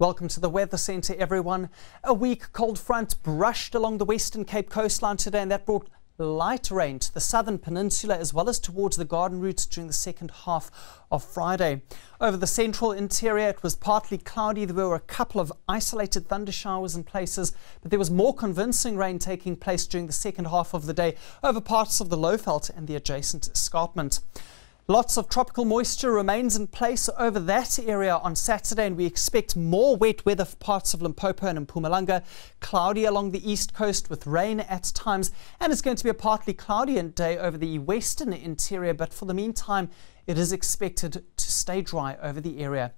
Welcome to the Weather Centre, everyone. A weak cold front brushed along the Western Cape coastline today, and that brought light rain to the southern peninsula as well as towards the garden routes during the second half of Friday. Over the central interior, it was partly cloudy. There were a couple of isolated thunder showers in places, but there was more convincing rain taking place during the second half of the day over parts of the Lowveld and the adjacent escarpment. Lots of tropical moisture remains in place over that area on Saturday, and we expect more wet weather for parts of Limpopo and Mpumalanga. Cloudy along the east coast with rain at times, and it's going to be a partly cloudy day over the western interior, but for the meantime it is expected to stay dry over the area.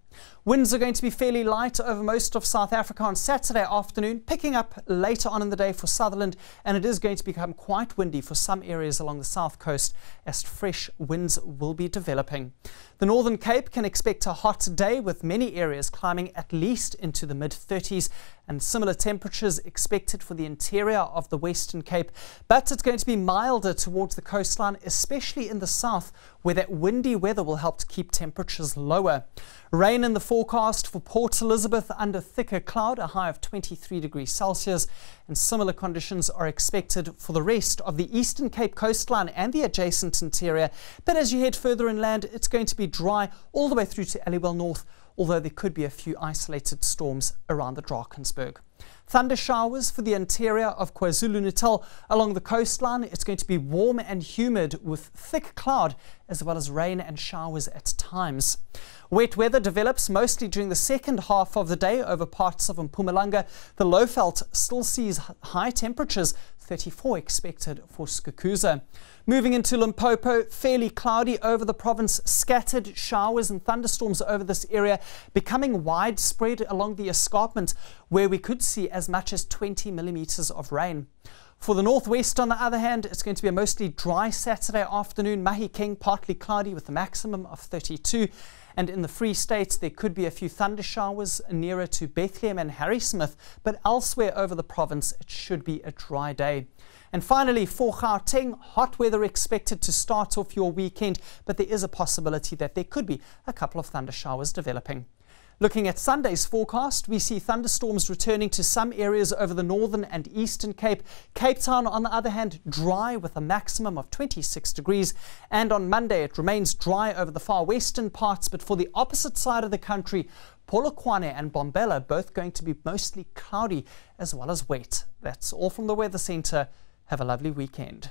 Winds are going to be fairly light over most of South Africa on Saturday afternoon, picking up later on in the day for Sutherland, and it is going to become quite windy for some areas along the south coast as fresh winds will be developing. The Northern Cape can expect a hot day with many areas climbing at least into the mid-30s, and similar temperatures expected for the interior of the Western Cape, but it's going to be milder towards the coastline, especially in the south, where that windy weather will help to keep temperatures lower. Rain in the forecast for Port Elizabeth under thicker cloud, a high of 23 degrees Celsius, and similar conditions are expected for the rest of the Eastern Cape coastline and the adjacent interior. But as you head further inland, it's going to be dry all the way through to Aliwal North, although there could be a few isolated storms around the Drakensberg. Thunder showers for the interior of KwaZulu-Natal along the coastline. It's going to be warm and humid with thick cloud as well as rain and showers at times. Wet weather develops mostly during the second half of the day over parts of Mpumalanga. The Lowveld still sees high temperatures, 34 expected for Skukuza. Moving into Limpopo, fairly cloudy over the province, scattered showers and thunderstorms over this area, becoming widespread along the escarpment, where we could see as much as 20 millimeters of rain. For the northwest, on the other hand, it's going to be a mostly dry Saturday afternoon. Mahikeng, partly cloudy with a maximum of 32. And in the Free State, there could be a few thunder showers nearer to Bethlehem and Harrismith, but elsewhere over the province, it should be a dry day. And finally, for Gauteng, hot weather expected to start off your weekend, but there is a possibility that there could be a couple of thunder showers developing. Looking at Sunday's forecast, we see thunderstorms returning to some areas over the northern and eastern Cape. Cape Town, on the other hand, dry with a maximum of 26 degrees. And on Monday, it remains dry over the far western parts, but for the opposite side of the country, Polokwane and Bombela both going to be mostly cloudy as well as wet. That's all from the Weather Centre. Have a lovely weekend.